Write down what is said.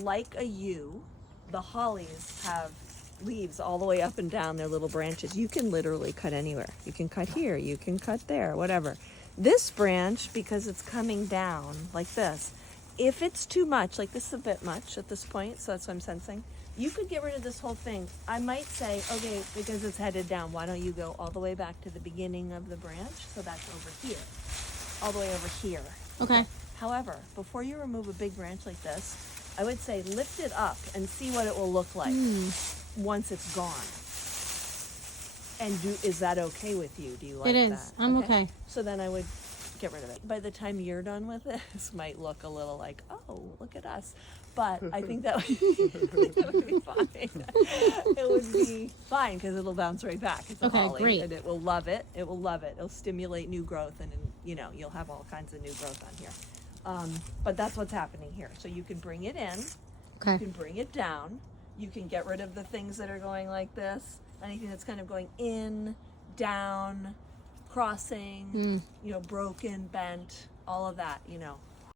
like a U, the hollies have leaves all the way up and down their little branches. You can literally cut anywhere. You can cut here, you can cut there, whatever. This branch, because it's coming down like this, if it's too much, like this is a bit much at this point, so that's what I'm sensing, you could get rid of this whole thing. I might say, okay, because it's headed down, why don't you go all the way back to the beginning of the branch? So that's over here, all the way over here. Okay. However, before you remove a big branch like this, I would say lift it up and see what it will look like once it's gone. And is that okay with you? Do you like that? It is. I'm okay. So then I would get rid of it. By the time you're done with it, this might look a little like, oh, look at us. But I think that would be fine. It would be fine because it'll bounce right back. It's a holly, great. and it will love it. It will love it. It'll stimulate new growth, and you know, you'll have all kinds of new growth on here. But that's what's happening here. So you can bring it in. Okay. You can bring it down. You can get rid of the things that are going like this. Anything that's kind of going in, down, crossing, you know, broken, bent, all of that, you know.